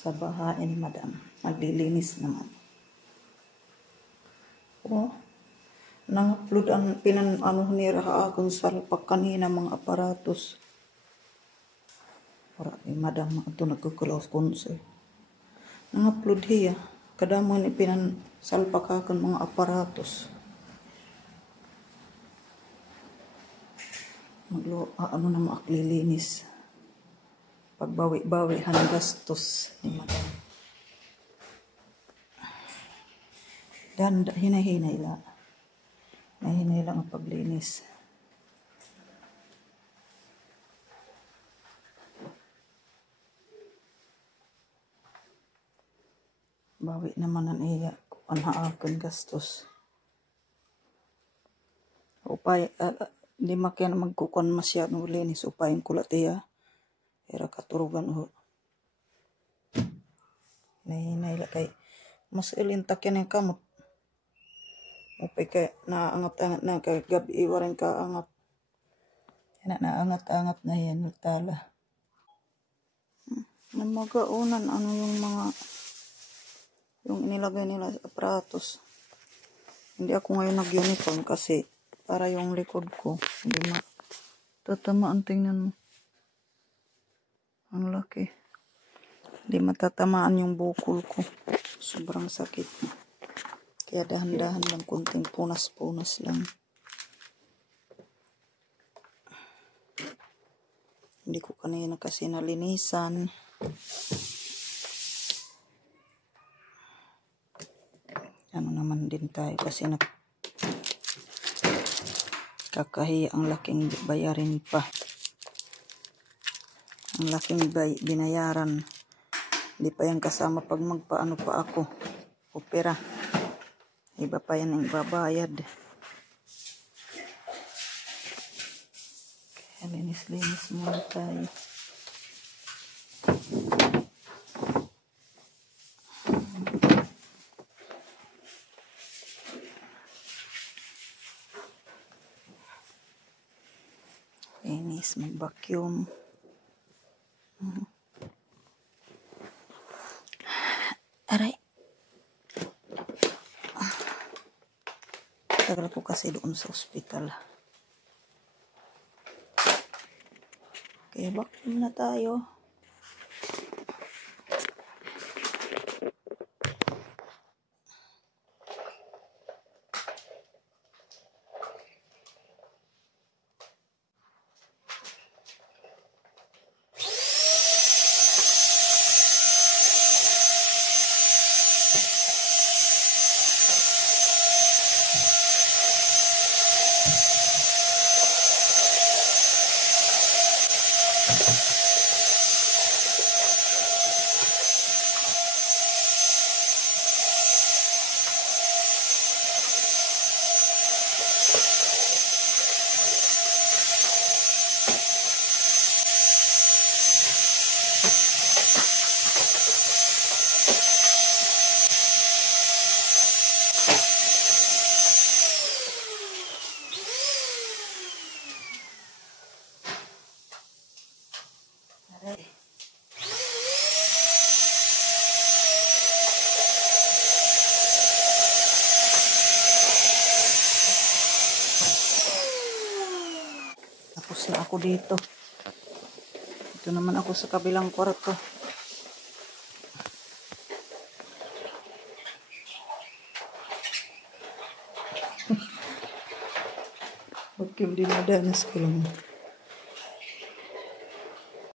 sa bahay ni Madam. Maglilinis naman. Oh, nang-upload ang nira akong salpak kanina mga aparatos. Para ni Madam ito nagkukulaw konse. Nang-upload hiya. Kadamo ni salpak akong mga aparatos. Ano na maglilinis. Pagbawi-bawi ang gastos ni Madam. Dan hinay-hinay lang. Nahinay lang ang paglinis. Bawi naman ang iya. Ang haakan gastos. Upay, di makiyan magkukon masyadong linis. Upayin kulat iya. Era katurugan ho. Nahinay lang kay. Mas ilintak yan yung kamot. Upay kay naangat-angat na kay gabi iwarin ka angat. Yan naangat-angat na yan nagtala. Magaunan ano yung mga yung inilagay nila sa aparatos. Hindi ako ngayon nag-uniform kasi para yung likod ko hindi matatamaan. Tingnan mo. Ang laki. Hindi matatamaan yung bukol ko. Sobrang sakit. Kaya dahan-dahan lang, kunting punas-punas lang. Hindi ko kanina kasi nalinisan. Ano naman din tayo kasi kakahiya ang laking bayarin pa. Ang laking binayaran. Hindi pa yan kasama pag magpaano pa ako. Opera. Iba pa yan ang babayad. Kaya linis-linis muna tayo. Linis, mag-vacuum. Aray. Tagal ko kasi doon sa ospital. Kaya vacuum na tayo. Tapos na ako dito. Ito naman ako sa kabilang kwarto. Vacuum din na danas ko lang.